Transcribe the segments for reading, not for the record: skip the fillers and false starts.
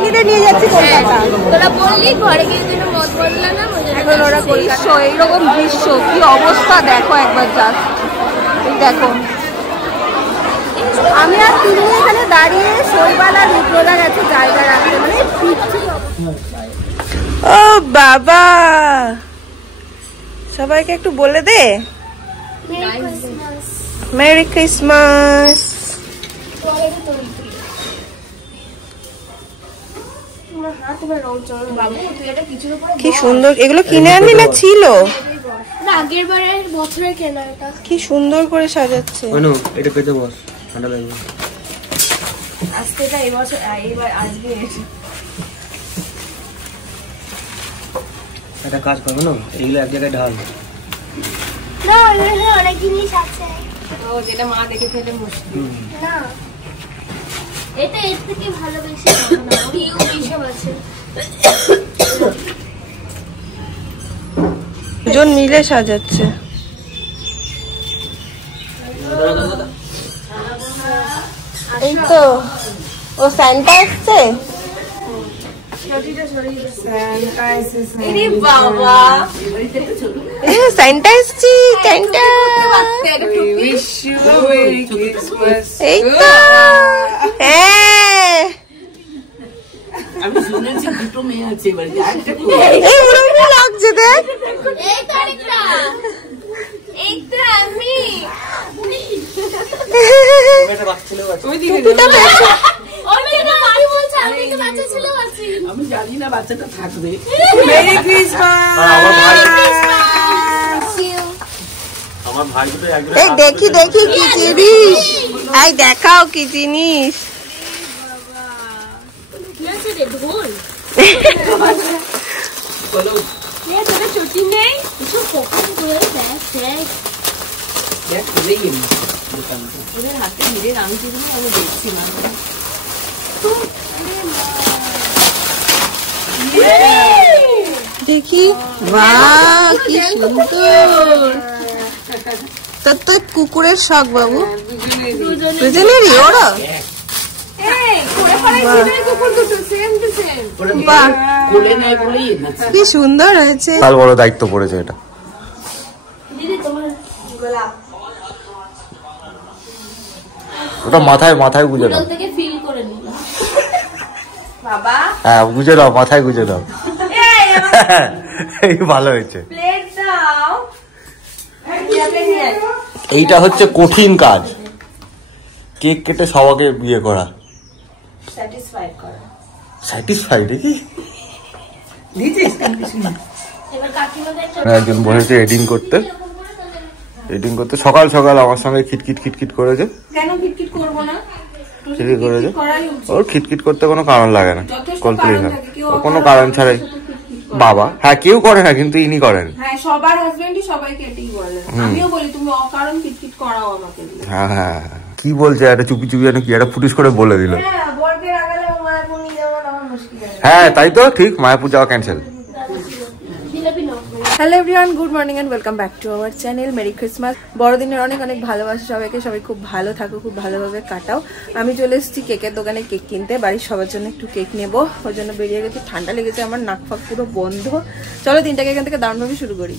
পিকনিকে নিয়ে যাচ্ছি কলকাতা। তোরা বললি ঘরে গিয়ে যেন মত বললা না, এখন ওরা কলকাতা। এইরকম দৃশ্য কি অবস্থা দেখো একবার, জাস্ট দেখো। আমি আর তুমি এখানে দাঁড়িয়ে শৈবাল আর রুদ্রদা গেছে জায়গা রাখতে, মানে ও বাবা। সবাইকে একটু বলে দে মেরি ক্রিসমাস। কি সুন্দর, এগুলো কিনে আনলি না ছিল? আগের বারের বছরের কেনা এটা। কি সুন্দর করে সাজাচ্ছে। এটা পেতে বস, ঠান্ডা লাগবে। আজকে এটা এই বছর, এইবার আজকে একটা কাজ করবো না, এইগুলো এক জায়গায় ঢাল। না অনেক জিনিস আছে, ও যেটা মা দেখে ফেলে মুশকিল না এটা এর থেকে ভালো বেশি ভিউ এইসব আছে। দুজন মিলে সাজাচ্ছে। এই তো ও সান্টা আসছে। সান্টা আসছি, সান্টা। এই তো হ্যাঁ, আমি শুনেছি দুটো মেয়ে আছে বাড়িতে, এই উড়ো লাগছে দেখ। এই তো আরেকটা, এই তো আমি। আমি জানি না বাচ্চাটা থাকবে। Merry Christmas. আমার ভাই দুটো একদম। এই দেখি দেখি কি জিনিস, এই দেখাও কি জিনিস। ঢোল বলো ছুটি নেই, এসব কখন করে দেখ দেখ চলে গেলি দোকানটা, ওদের হাতে হিরের আংটিগুলো আমি দেখছিলাম। দেখি, বাহ কি সুন্দর। তোর তো কুকুরের শখ বাবু, দুজনেরই ওরা। বাহ কোলে নেয় বলেই এনেছে। কি সুন্দর হয়েছে। তার বড় দায়িত্ব পড়েছে এটা। ওটা মাথায় মাথায় গুজে দাও। থেকে ফিল করে নিলাম বাবা। হ্যাঁ গুজে দাও, মাথায় গুজে দাও। এই ভালো হয়েছে। প্লেট দাও। এইটা হচ্ছে কঠিন কাজ, কেক কেটে সবাইকে বিয়ে করা। স্যাটিসফাইড করা। স্যাটিসফাইড কি? এবার কাকিমাদের একজন বসেছে এডিটিং করতে, এডিটিং করতে সকাল সকাল আমার সঙ্গে খিটখিট খিটখিট করেছে। কেন খিটখিট করব না? খিটখিট করেছে, করাই উচিত। ওর খিটখিট করতে কোনো কারণ লাগে না, যথেষ্ট কল্পনা কারণ না, থাকে, কেউ ও কোনো কারণ ছাড়াই। বাবা হ্যাঁ কেউ করে না, কিন্তু ইনি করেন। হ্যাঁ সবার হাজবেন্ডই সবাইকে এটাই বলে। আমিও বলি তুমি অকারণ খিটখিট করাও আমাকে দিয়ে। হ্যাঁ হ্যাঁ কি বলছে, একটা চুপি চুপি যেন কি একটা ফুটিস করে বলে দিল। হ্যাঁ বলকে রাগালে মায়াপুর নিয়ে যাওয়া আমার মুশকিল। হ্যাঁ তাই তো, ঠিক মায়াপুর যাওয়া cancel. Hello everyone, good morning and welcome back to our channel merry Christmas. বড়দিনের অনেক অনেক ভালোবাসা সবাইকে, সবাই খুব ভালো থাকো, খুব ভালোভাবে কাটাও। আমি চলে এসেছি কেকের দোকানে কেক কিনতে, বাড়ির সবার জন্য একটু কেক নেবো, ওই জন্য বেরিয়ে গেছি। ঠান্ডা লেগেছে, আমার নাক ফাঁক পুরো বন্ধ। চলো দিনটাকে এখান থেকে দারুণভাবে শুরু করি।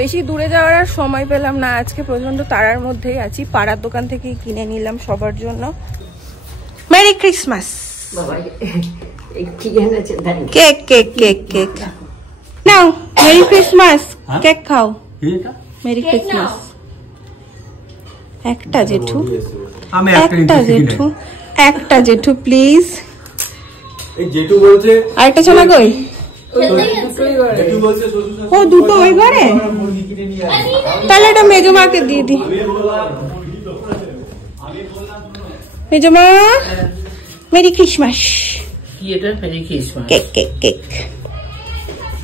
বেশি দূরে যাওয়ার আর সময় পেলাম না, আজকে প্রচন্ড তাড়ার মধ্যেই আছি। পাড়ার দোকান থেকেই কিনে নিলাম সবার জন্য। Merry Christmas. Cake cake cake cake নাও, মেরি ক্রিসমাস। কেক খাও, মেরি ক্রিসমাস। একটা জেঠু, একটা জেঠু, একটা জেঠু প্লিজ। জেঠু বলছে আরেকটা ছোনা কই? ও দুটো ওই ঘরে, তাহলে এটা মেজমাকে দিয়ে দি। মেজমা মেরি ক্রিসমাস। কি এটা Mary Christmas? Cake cake cake.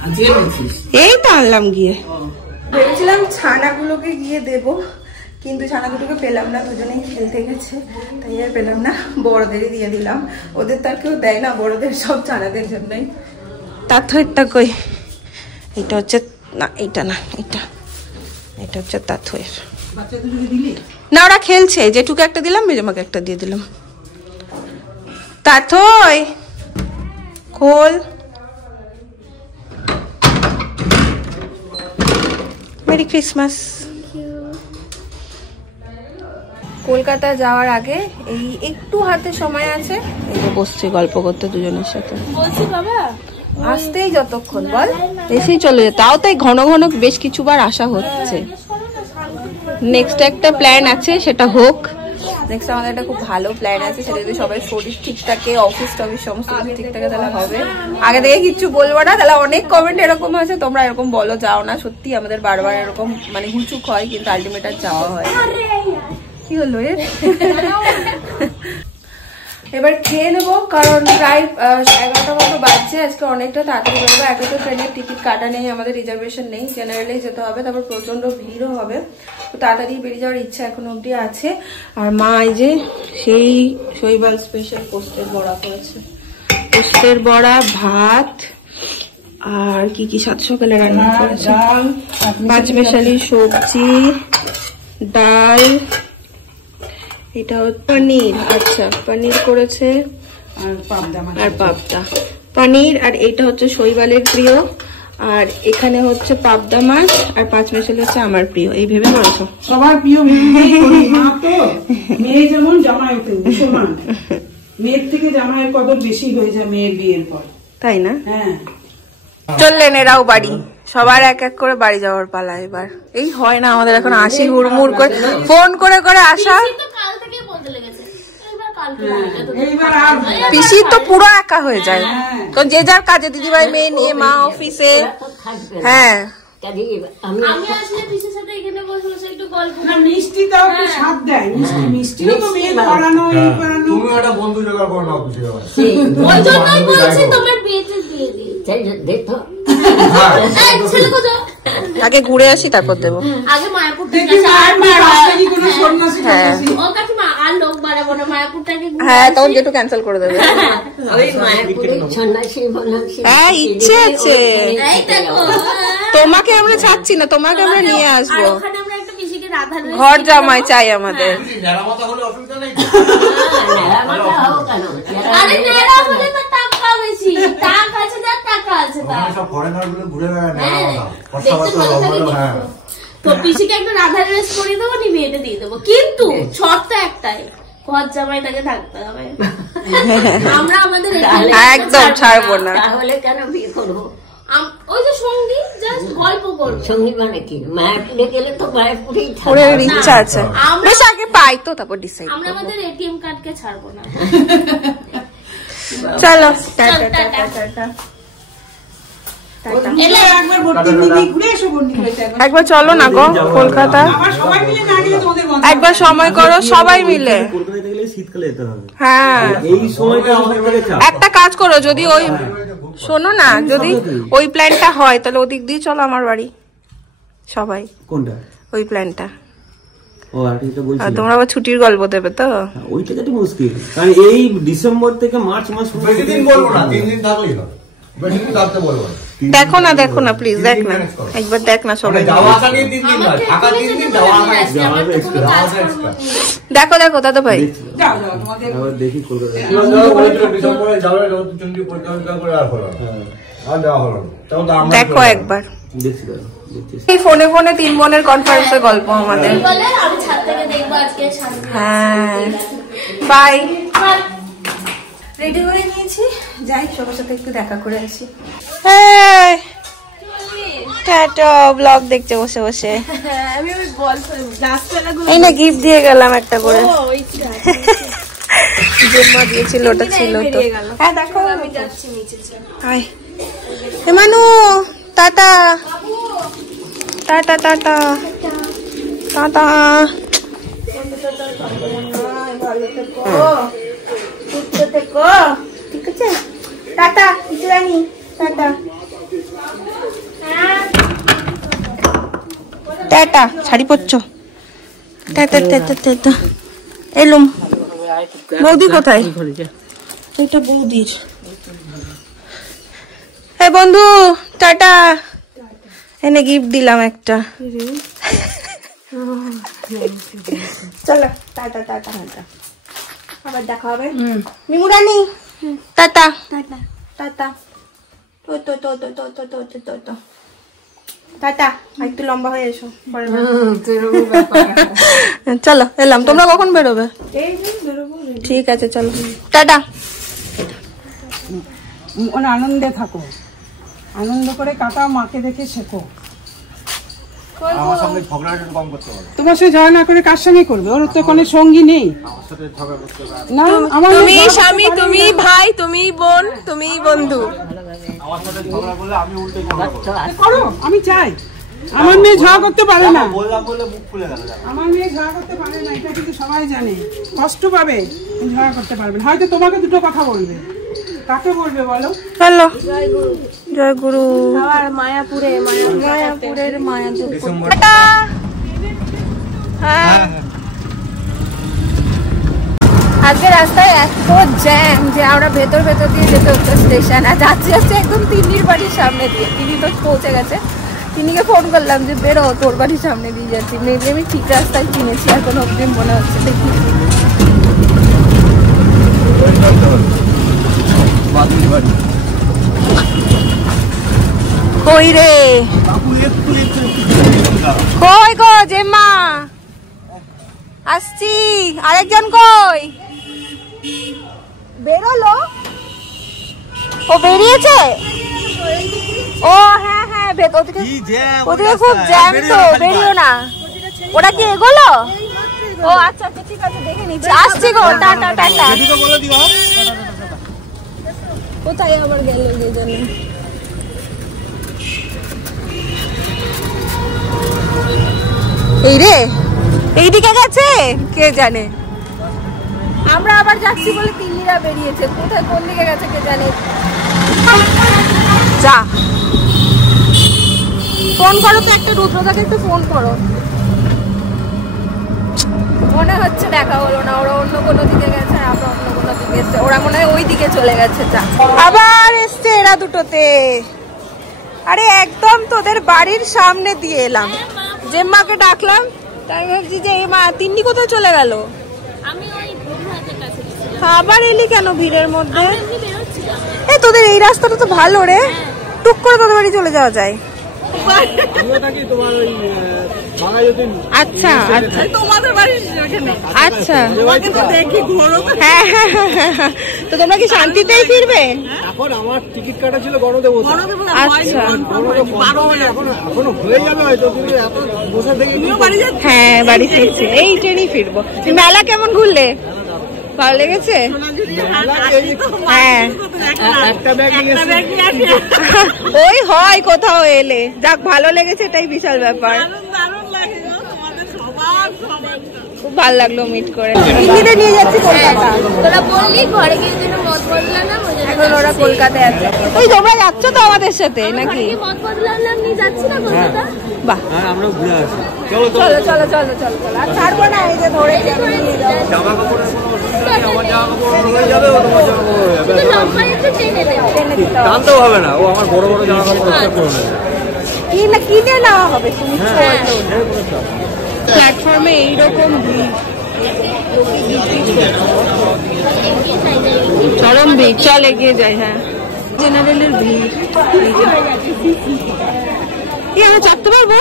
আজকে এনেছিস? এই তো আনলাম গিয়ে। ভেবেছিলাম ছানাগুলোকে গিয়ে দেব, কিন্তু ছানা দুটোকে পেলাম না, দুজনেই খেলতে গেছে, তাই আর পেলাম না। বড়দেরই দিয়ে দিলাম, ওদের তার কেউ দেয় না, বড়দের সব ছানাদের জন্যই। তাথুয়েরটা কই? এটা হচ্ছে না, এটা না, এটা এটা হচ্ছে তাথুয়ের। না ওরা খেলছে, জেঠুকে একটা দিলাম, মেজমাকে একটা দিয়ে দিলাম। তাথই খোল। Merry Christmas. কলকাতা যাওয়ার আগে এই একটু হাতে সময় আছে, এই যে বসছি গল্প করতে দুজনের সাথে। বলছি বাবা আসতেই যতক্ষণ বল এসেই চলে যেত, তাও তাই ঘন ঘন বেশ কিছুবার আসা হচ্ছে। নেক্সট একটা প্ল্যান আছে, সেটা হোক। নেক্সট আমাদের একটা খুব ভালো প্ল্যান আছে, সেটা যদি সবাই শরীর ঠিক থাকে, অফিস টফিস সমস্ত কিছু ঠিক থাকে তাহলে হবে। আগে থেকে কিচ্ছু বলবো না, তাহলে অনেক কমেন্ট এরকম আছে তোমরা এরকম বলো যাও না, সত্যি আমাদের বারবার এরকম মানে হুচুক হয় কিন্তু আলটিমেট আর যাওয়া হয়। কি হলো এর? এবার খেয়ে নেবো, কারণ প্রায় 11টা মতো বাজছে। আজকে অনেকটা তাড়াতাড়ি বেরোবো, একে তো ট্রেনের টিকিট কাটা নেই, আমাদের রিজার্ভেশন নেই, জেনারেলে যেতে হবে, তারপর প্রচন্ড ভিড়ও হবে, তো তাড়াতাড়ি বেরিয়ে যাওয়ার ইচ্ছা এখনো অব্দি আছে। আর মা এই যে সেই শৈবাল স্পেশাল পোস্তের বড়া করেছে, পোস্তের বড়া, ভাত আর কি কি সাত সকালে রান্না করেছে, পাঁচমেশালি সবজি, ডাল, এটা পনির, আচ্ছা পনির করেছে আর পাবদা পনির, আর এটা হচ্ছে শৈবালের প্রিয়, আর এখানে হচ্ছে পাবদা মাছ, আর পাঁচমেশালি হচ্ছে আমার প্রিয়। এই ভেবে করেছো? সবার প্রিয় মা তো, মেয়ে যেমন জামাই সমান, মেয়ের থেকে জামাইয়ের কদর বেশি হয়ে যায় মেয়ের বিয়ের পর, তাই না? হ্যাঁ। চললেন এরাও বাড়ি, সবার এক এক করে বাড়ি যাওয়ার পালা এবার। এই হয় না আমাদের এখন, আসি হুড়মুড় করে ফোন করে করে আসা। কাল থেকে বলতে লেগেছে পিসি তো পুরো একা হয়ে যায়, তো যে যার কাজে, দিদিভাই মেয়ে নিয়ে, মা অফিসে। হ্যাঁ আমি আসলে পিসির সাথে এখানে বসে বসে একটু গল্প। না মিষ্টি তাও একটু স্বাদ দেয়, মিষ্টিও তো মেয়ে করানো এই করানো। তুমি একটা বন্ধু জোগাড় করো না অফিসে। ওই জন্যই বলছি তোমার বিয়েতে দিয়ে দিই। দেখো ছেলে কোথাও আগে ঘুরে আসি তারপর দেবো। আগে মায়াপুর দেখি মায়ের রাস্তায় কি কোনো সন্ন্যাসী টন্যাসী? ও কাকিমা আর লোক বাড়াবো না, মায়াপুরটাকে হ্যাঁ তখন যেটু ক্যান্সেল করে দেবে। হ্যাঁ ইচ্ছে আছে, এই দেখো তোমাকে আমরা ছাড়ছি না, তোমাকে আমরা নিয়ে আর আসবো। ওখানে আমরা একটা পিসিকে রাধা ঘর জামাই চাই আমাদের। আরে নেড়া হলে তো টাকা বেশি, টাকা আছে যার টাকা আছে তার। সব ফরেনার গুলো ঘুরে বেড়ায় না, দেখতে ভালো থাকে কিন্তু। তো পিসিকে একটা রাধা ড্রেস পরিয়ে দেবো, নি বিয়েতে দিয়ে দেবো, কিন্তু শর্ত একটাই, ঘর জামাই তাকে থাকতে হবে। আমরা আমাদের একদম ছাড়বো না। তাহলে কেন বিয়ে করবো? ওই যে সঙ্গী জাস্ট গল্প করবো। সঙ্গী মানে কি? মায়াপুরে গেলে তো মায়াপুরেই ওর ইচ্ছা আছে, বেশ আগে পাই তো তারপর ডিসাইড। আমরা আমাদের এটিএম কার্ডকে ছাড়বো না। চলো টাটা টাটা টাটা। একবার ভর্তি দিদি ঘুরে এসো বন্নি হয়েছে একবার চলো না গো কলকাতা, আবার সবাই মিলে না গেলে তোমাদের বন্ধ। একবার সময় করো সবাই মিলে। কলকাতায় গেলে শীতকালে যেতে হবে, হ্যাঁ এই সময়টা আমাদের কাছে চাপ। একটা কাজ করো, যদি ওই শোনো না, যদি ওই প্ল্যানটা হয় তাহলে ওদিক দিয়ে চলো আমার বাড়ি সবাই, কোনটা? ওই প্ল্যানটা। ও আর এটা বলছি, আর তোমরা আবার ছুটির গল্প দেবে তো? ওই থেকে তো মুশকিল, কারণ এই ডিসেম্বর থেকে মার্চ মাস বেশি দিন বলবো না, 3 দিন থাকলেই হবে, বেশি দিন থাকতে বলবো না। দেখো না দেখো না প্লিজ, দেখ না একবার, দেখ না সবাই যাওয়া আসা নিয়ে 3 দিন নয়, থাকা 3 দিন, যাওয়া আসা extra। দেখো দেখো দাদা ভাই, যাও যাও তোমাদের আবার দেখি কলকাতায়। ডিসেম্বরে যাবে, যখন চন্ডী পরীক্ষা করে আর হলো না। আর যাওয়া হলো না, তখন তো আমরা দেখো একবার। দেখছি দাদা, দেখছি। এই ফোনে ফোনে 3 বোনের কনফারেন্সে গল্প আমাদের। বলে আমি ছাদ থেকে দেখবো আজকে শান্তি। হ্যাঁ বাই। রেডি করে নিয়েছি, যাই সবার সাথে একটু দেখা করে আসি। টাটা, ব্লগ দেখতে বসে বসে। আমি ওই বল গাছপালাগুলো এই না গিফট দিয়ে গেলাম একটা করে, জন্মা দিয়েছিল ওটা ছিল তো। হ্যাঁ দেখো আমি যাচ্ছি নিচে। হাই মানু, টাটা টাটা টাটা টাটা। ভালো থেকো, সুস্থ থেকো, ঠিক আছে? টাটা রানী, টাটা টাটা। শাড়ি পরছো? Tata tata tata. এলুম। বৌদি কোথায়? এটা বৌদির। হে বন্ধু টাটা, এনে গিফট দিলাম একটা। চলো টাটা টাটা টাটা। আবার দেখা হবে। মিমুরানি টাটা টাটা তো টাটা। একটু লম্বা হয়ে এসো পরে। চলো এলাম। তোমরা কখন বেরোবে? ঠিক আছে চলো টাটা। আনন্দে থাকো, আনন্দ করে কাটাও, মাকে দেখে শেখো। আমার সঙ্গে ঝগড়াটা একটু কম করতে হবে। তোমার সাথে ঝগড়া না করে কার সঙ্গে করবে? ওর তো কোনো সঙ্গী নেই। না, আমার তুমি স্বামী, তুমি ভাই, তুমি বোন, তুমি বন্ধু। আমার সাথে ঝগড়া করলে আমি উল্টে ঝগড়া করব। করো, আমি চাই। আমার মেয়ে ঝগড়া করতে পারে না। বললাম বলে মুখ খুলে গেল। আমার মেয়ে ঝগড়া করতে পারে না, এটা কিন্তু সবাই জানে। কষ্ট পাবে, ঝগড়া করতে পারবে না। হয়তো তোমাকে দুটো কথা বলবে, কাকে বলবে বলো? হ্যালো জয় গুরু। আবার মায়াপুরের মায়াপুর। টাটা। হ্যাঁ আজকে রাস্তায় এত জ্যাম যে আমরা ভেতর দিয়ে যেতে হচ্ছে স্টেশন। আর যাচ্ছি একদম তিন্নির বাড়ির সামনে দিয়ে। তিনি তো পৌঁছে গেছে। তিনিকে ফোন করলাম যে বেরো, তোর বাড়ির সামনে দিয়ে যাচ্ছি। মেবি আমি ঠিক রাস্তায় কিনেছি এখন অব্দি মনে হচ্ছে। দেখি কই রে, কই গো জেম্মা? আসছি। আরেকজন কই? বেরোলো? ও বেরিয়েছে? ও হ্যাঁ ওদিকে খুব জ্যাম তো, বেরিও না। ওটা কি এগোলো? ও আচ্ছা ঠিক আছে, দেখে নিচ্ছি। আসছি গো, টাটা টাটা। কোথায় আবার গেল কে জানে। এই রে, এইদিকে গেছে কে জানে। আমরা আবার যাচ্ছি বলে তিন্নিরা বেরিয়েছে। কোথায় কোন দিকে গেছে কে জানে। যা ফোন করো তো, একটা রুদ্রদাকে একটু ফোন করো। মনে হচ্ছে দেখা হলো না। ওরা অন্য কোনো দিকে গেছে, আমরা অন্য কোনো দিকে এসছে। ওরা মনে হয় ওই দিকে চলে গেছে। যা আবার এসছে এরা দুটোতে। আরে একদম তোদের বাড়ির সামনে দিয়ে এলাম। জেম্মাকে ডাকলাম, তাই ভাবছি যে এই মা তিন্নি কোথায় চলে গেল। আবার এলি কেন ভিড়ের মধ্যে? এই তোদের এই রাস্তাটা তো ভালো রে, টুক করে তোদের বাড়ি চলে যাওয়া যায়। আচ্ছা আচ্ছা তোমাদের বাড়ি আচ্ছা হ্যাঁ তো তোমরা কি শান্তিতেই ফিরবে? এখন আমার টিকিট কাটা ছিল গণদেব। আচ্ছা এখনো হয়ে যাবে হয়তো, তুমি এত বসে থেকে হ্যাঁ বাড়ি ফিরছে। এই ট্রেনই ফিরবো। মেলা কেমন ঘুরলে? ভালো লেগেছে? হ্যাঁ ওই হয় কোথাও এলে। যাক ভালো লেগেছে, এটাই বিশাল ব্যাপার। খুব ভালো লাগলো মিট করে। টিকিটে নিয়ে যাচ্ছি কলকাতা। তোরা বললি ঘরে গিয়ে যেন মত বদলা না, এখন ওরা কলকাতায় আছে। ওই তোমরা যাচ্ছ তো আমাদের সাথে নাকি? মত বদলালাম, নিয়ে যাচ্ছি না কলকাতা। বাহ আমরা ঘুরে আসি। চলো চলো চলো চলো চলো চলো। আর ছাড়বো না, এই যে ধরে নিয়ে যাও। জামা কাপড়ের কোনো অসুবিধা নেই, আমার জামা কাপড় হয়ে যাবে, ও তোমার জামা কাপড় হয়ে যাবে। লম্বায় একটু টেনে দেবো। টানতেও হবে না, ও আমার বড় বড় জামা কাপড় রক্ষা করে নেবে। কিনে নেওয়া হবে। তুমি প্ল্যাটফর্মে এইরকম ভিড়, চরম ভিড়। চল এগিয়ে যাই। হ্যাঁ জেনারেলের ভিড়। কি আমরা চাপতে পারবো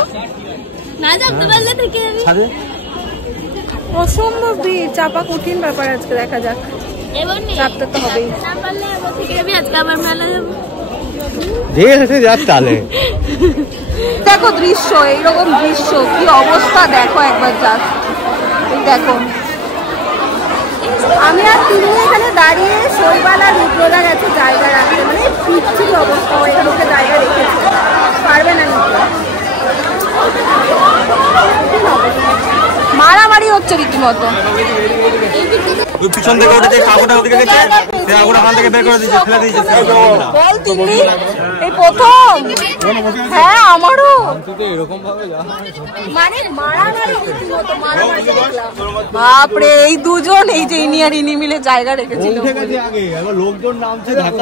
না? চাপতে পারলে থেকে অসম্ভব ভিড়, চাপা কঠিন ব্যাপার। আজকে দেখা যাক, চাপতে তো হবেই। না পারলে আবার থেকে আমি আজকে আবার মেলা যাবো। দেখো দৃশ্য, এইরকম দৃশ্য কি অবস্থা দেখো একবার। জাস্ট দেখো, আমি আর তিনি এখানে দাঁড়িয়ে শৈবাল আর রুদ্রদা গেছে জায়গা রাখতে। মানে পিচ্ছিল অবস্থা, এখানে ওকে জায়গা রেখেছে, পারবে না নিতে। মারামারি হচ্ছে রীতিমতো। পিছন থেকে উঠেছে, কাকুটা ওদিকে গেছে, কাকুটা ওখান থেকে বের করে দিয়েছে, ফেলে দিয়েছে। বল তিন্নি, এই প্রথম। হ্যাঁ আমারও মানে মারামারি রীতিমতো, মারামারি দেখলাম। বাপরে, এই দুজন, এই যে ইনি আর ইনি মিলে জায়গা রেখেছিল।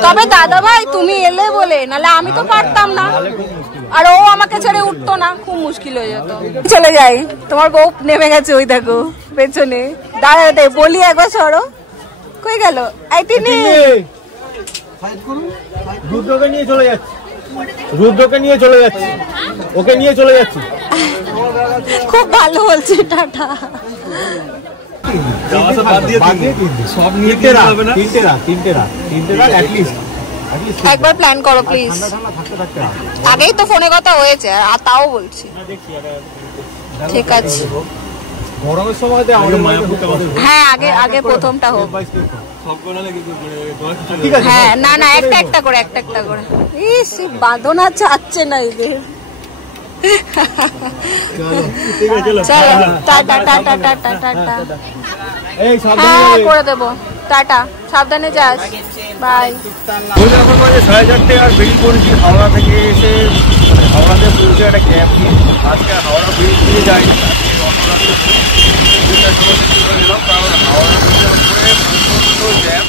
তবে দাদা ভাই তুমি এলে বলে, নাহলে আমি তো পারতাম না। আর ও আমাকে ছেড়ে উঠতো না, খুব মুশকিল হয়ে যেত। চলে যাই, তোমার বউ নেমে গেছে ওই দেখো পেছনে। দাঁড়াতে বলি একবার সরো, কই গেল আইটিনি রুদ্রকে নিয়ে চলে যাচ্ছি, রুদ্রকে নিয়ে চলে যাচ্ছি, ওকে নিয়ে চলে যাচ্ছি। খুব ভালো বলছে টাটা। একবার প্ল্যান করো প্লিজ, আগেই তো ফোনে কথা হয়েছে আর তাও বলছি। ঠিক আছে গরমের সময় হ্যাঁ আগে আগে প্রথমটা হোক। হ্যাঁ না না একটা একটা করে একটা একটা করে। ইস বাঁধনা চাচ্ছে না এদের। চলো টাটা টাটা টাটা টাটা। হ্যাঁ করে দেবো, টাটা, সাবধানে যাস, বাই। এখন বাজে 4:30 আর বেরিয়ে পড়েছি হাওড়া থেকে এসে, হাওড়াতে পৌঁছে একটা ক্যাব নিয়ে। আজকে হাওড়া ব্রিজ দিয়ে যাইনি, কারণ হাওড়া ব্রিজের উপরে প্রচন্ড জ্যাম।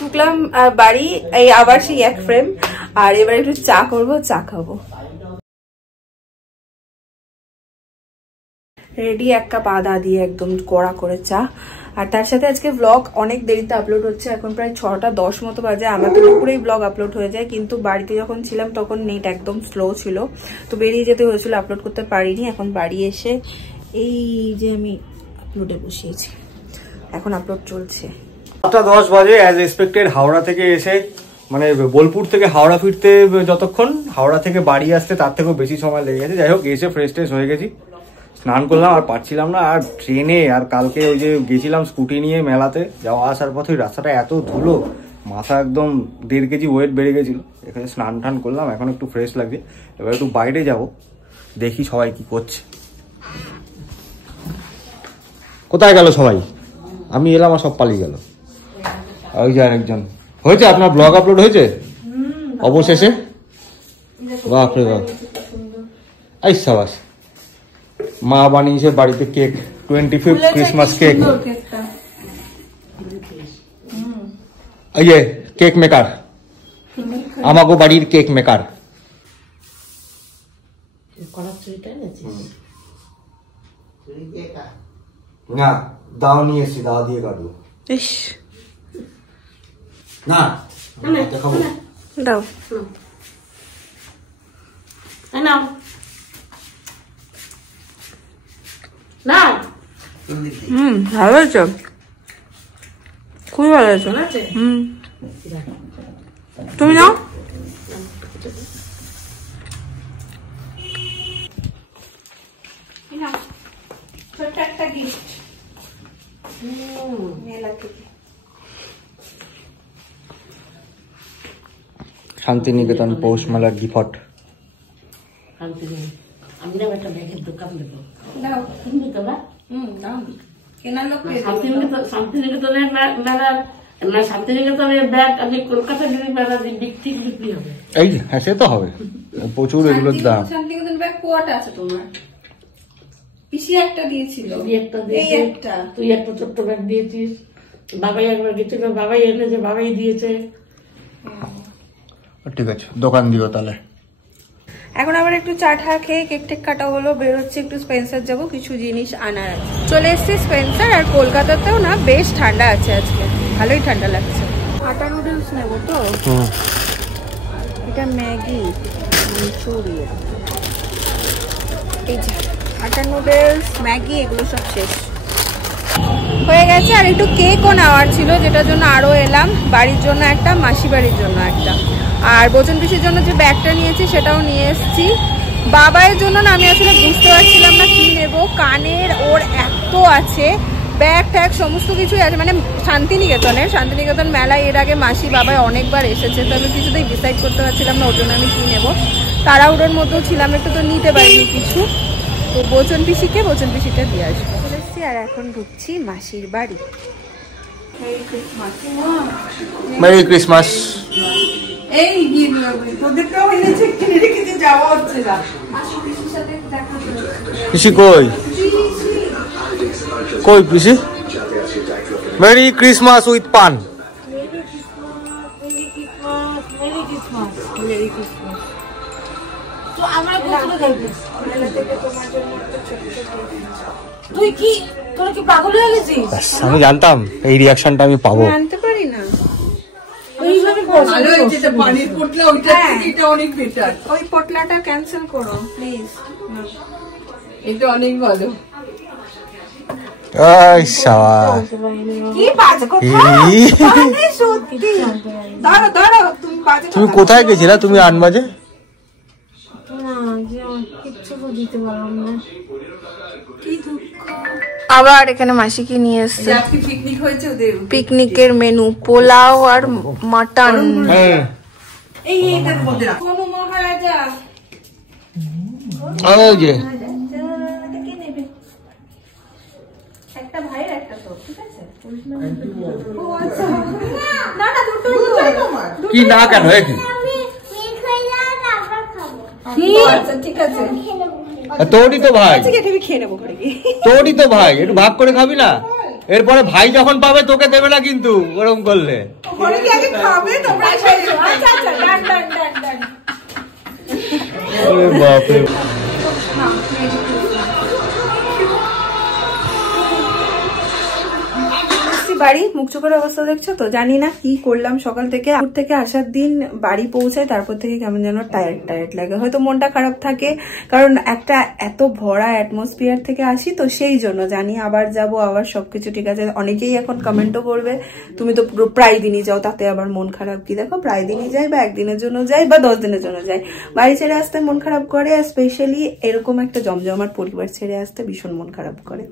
ঢুকলাম বাড়ি, এই আবার সেই এক ফ্রেম। আর এবার একটু চা করবো, চা খাবো। রেডি 1 কাপ আদা দিয়ে একদম কড়া করে চা। আর তার সাথে আজকে ব্লগ অনেক দেরিতে আপলোড হচ্ছে, এখন প্রায় 6:10 মতো বাজে। আমাদের উপরেই ব্লগ আপলোড হয়ে যায়, কিন্তু বাড়িতে যখন ছিলাম তখন নেট একদম স্লো ছিল, তো বেরিয়ে যেতে হয়েছিল, আপলোড করতে পারিনি। এখন বাড়ি এসে এই যে আমি আপলোডে বসিয়েছি, এখন আপলোড চলছে। 7:10 বাজে অ্যাজ এক্সপেক্টেড। হাওড়া থেকে এসে মানে বোলপুর থেকে হাওড়া ফিরতে যতক্ষণ, হাওড়া থেকে বাড়ি আসতে তার থেকেও বেশি সময় লেগে গেছে। যাই হোক, এসে ফ্রেশ ট্রেশ হয়ে গেছি, স্নান করলাম, আর পারছিলাম না। আর ট্রেনে আর কালকে ওই যে গেছিলাম স্কুটি নিয়ে মেলাতে, যাওয়া আসার পথে রাস্তাটা এত ধুলো, মাথা একদম 1.5 কেজি ওয়েট বেড়ে গেছিল। এখানে স্নান টান করলাম, এখন একটু ফ্রেশ লাগছে। এবার একটু বাইরে যাব, দেখি সবাই কি করছে। কোথায় গেল সবাই? আমি এলাম আর সব পালিয়ে গেল। ওই যে আরেকজন। হয়েছে আপনার ব্লগ আপলোড হয়েছে অবশেষে? বাপরে বাপ, এই সাবাস। মা বানিয়েছে বাড়িতে কেক, 25th ক্রিসমাস কেক। এই যে কেক মেকার, আমাকে বাড়ির কেক মেকার। না দাও নিয়ে এসছি, দাও দিয়ে কাটবো। ইস না দেখাবো, দাও নাও না। ভালো হয়েছে, খুবই ভালো হয়েছে। তুমি নাও। ছোট্ট একটা গিফট মেলা থেকে। শান্তিনিকেতন পৌষ মেলার গিফট। আমি না একটা ব্যাগের দোকান দেবো, দাও কিনবি তোরা? দাও, কেনার লোক শান্তিনিকেতনের মেলার না, শান্তিনিকেতনের ব্যাগ আমি কলকাতা যদি মেলা বিক্রি হবে। এই হ্যাঁ, সে তো হবে, প্রচুর এগুলোর দাম। শান্তিনিকেতন ব্যাগ কোয়াটা আছে তোমার? পিসি একটা দিয়েছিল, এই একটা, তুই একটা ছোট্ট ব্যাগ দিয়েছিস। বাবাই একবার গেছিল, বাবাই এনেছে, বাবাই দিয়েছে। ঠিক আছে, দোকান দিও তাহলে। এখন আবার একটু চা ঠা খেয়ে কেক টেক কাটা হলো, বেরোচ্ছে একটু স্পেন্সার যাবো, কিছু জিনিস আনার আছে। চলে এসছি স্পেন্সার। আর কলকাতাতেও না বেশ ঠান্ডা আছে আজকে, ভালোই ঠান্ডা লাগছে। আটা নুডলস নেবো তো, এটা ম্যাগি, মাঞ্চুরিয়ান, এই যে আটা নুডলস, ম্যাগি, এগুলো সব শেষ হয়ে গেছে। আর একটু কেকও নেওয়ার ছিল, যেটার জন্য আরো এলাম। বাড়ির জন্য একটা, মাসি বাড়ির জন্য একটা, আর বচন পিসির জন্য যে ব্যাগটা নিয়েছি সেটাও নিয়ে এসেছি। বাবাইয়ের জন্য না আমি আসলে বুঝতে পারছিলাম না কি নেবো, কানের ওর এত আছে, ব্যাগ ট্যাগ সমস্ত কিছুই আছে। মানে শান্তিনিকেতন মেলায় এর আগে মাসি বাবাই অনেকবার এসেছে, তো আমি কিছুতেই ডিসাইড করতে পারছিলাম না ওর জন্য আমি কি নেবো। তাড়াহুড়োর মধ্যেও ছিলাম একটু, তো নিতে পারিনি কিছু। তো বচন পিসিটা দিয়ে আসবো। চলেছি আর এখন ঢুকছি মাসির বাড়ি। Merry Christmas. এই তোদেরটাও এনেছে, কিনে রেখেছে, যাওয়া হচ্ছে না। পিসি কই? কই পিসি? মেরি ক্রিসমাস উইথ পান। তো আমরা কোথায় খাইবি? মেলা থেকে তোমার জন্য একটা ছোট্ট তুই কি তোরা কি পাগল হয়ে গেছিস? ব্যাস, আমি জানতাম এই রিয়াকশনটা আমি পাবো। আনতে পারি না। এইভাবে ভালো হয়েছে এটা পানির পোটলা, ওইটা থেকে এটা অনেক বেটার। ওই পটলাটা ক্যান্সেল করো প্লিজ। এটা অনেক ভালো। এই শাবাশ। কি বাজে কথা? এই, আরে সত্যি। দাঁড়াও দাঁড়াও, তুমি বাজে তুমি কোথায় গেছিলা তুমি 8 বাজে? আবার এখানে মাসিকে নিয়ে এসছে। আজকে পিকনিক হয়েছে ওদের। পিকনিকের মেনু পোলাও আর মাটন। হ্যাঁ এই এটার মধ্যে রাখ। কোন মহারাজা ওই যে একটা ভাইয়ের একটা তো, ঠিক আছে? কি না কেন কি আচ্ছা ঠিক আছে, তোরই তো ভাই, ঠিক আছে, আমি খেয়ে নেবো ঘরে গিয়ে। তোরই তো ভাই, একটু ভাগ করে খাবি না? এরপরে ভাই যখন পাবে তোকে দেবে না কিন্তু ওরকম করলে। ঘরে গিয়ে আগে খাবে, তোমরা খেয়েছো। আচ্ছা আচ্ছা, ডান ডান ডান ডান। ওরে বাপরে। বাড়ি মুখ চোখের অবস্থা দেখছো তো, জানি না কি করলাম সকাল থেকে। দূর থেকে আসার দিন বাড়ি পৌঁছায়, তারপর থেকে কেমন যেন টায়ার্ড টায়ার্ড লাগে। হয়তো মনটা খারাপ থাকে, কারণ একটা এত ভরা অ্যাটমসফিয়ার থেকে আসি তো, সেই জন্য জানি আবার যাব, আবার সবকিছু ঠিক আছে। অনেকেই এখন কমেন্টও করবে তুমি তো প্রায় দিনই যাও, তাতে আবার মন খারাপ কি? দেখো প্রায় দিনই যাই বা একদিনের জন্য যাই বা 10 দিনের জন্য যাই, বাড়ি ছেড়ে আসতে মন খারাপ করে। আর স্পেশালি এরকম একটা জমজমার পরিবার ছেড়ে আসতে ভীষণ মন খারাপ করে।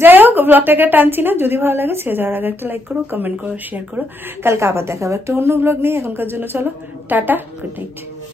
যাই হোক, ব্লগটাকে টানছি না। যদি ভালো লাগে ছেড়ে যাওয়ার আগে একটা লাইক করো, কমেন্ট করো, শেয়ার করো। কালকে আবার দেখাবো একটা অন্য ব্লগ নিয়ে। এখনকার জন্য চলো টাটা, গুড নাইট।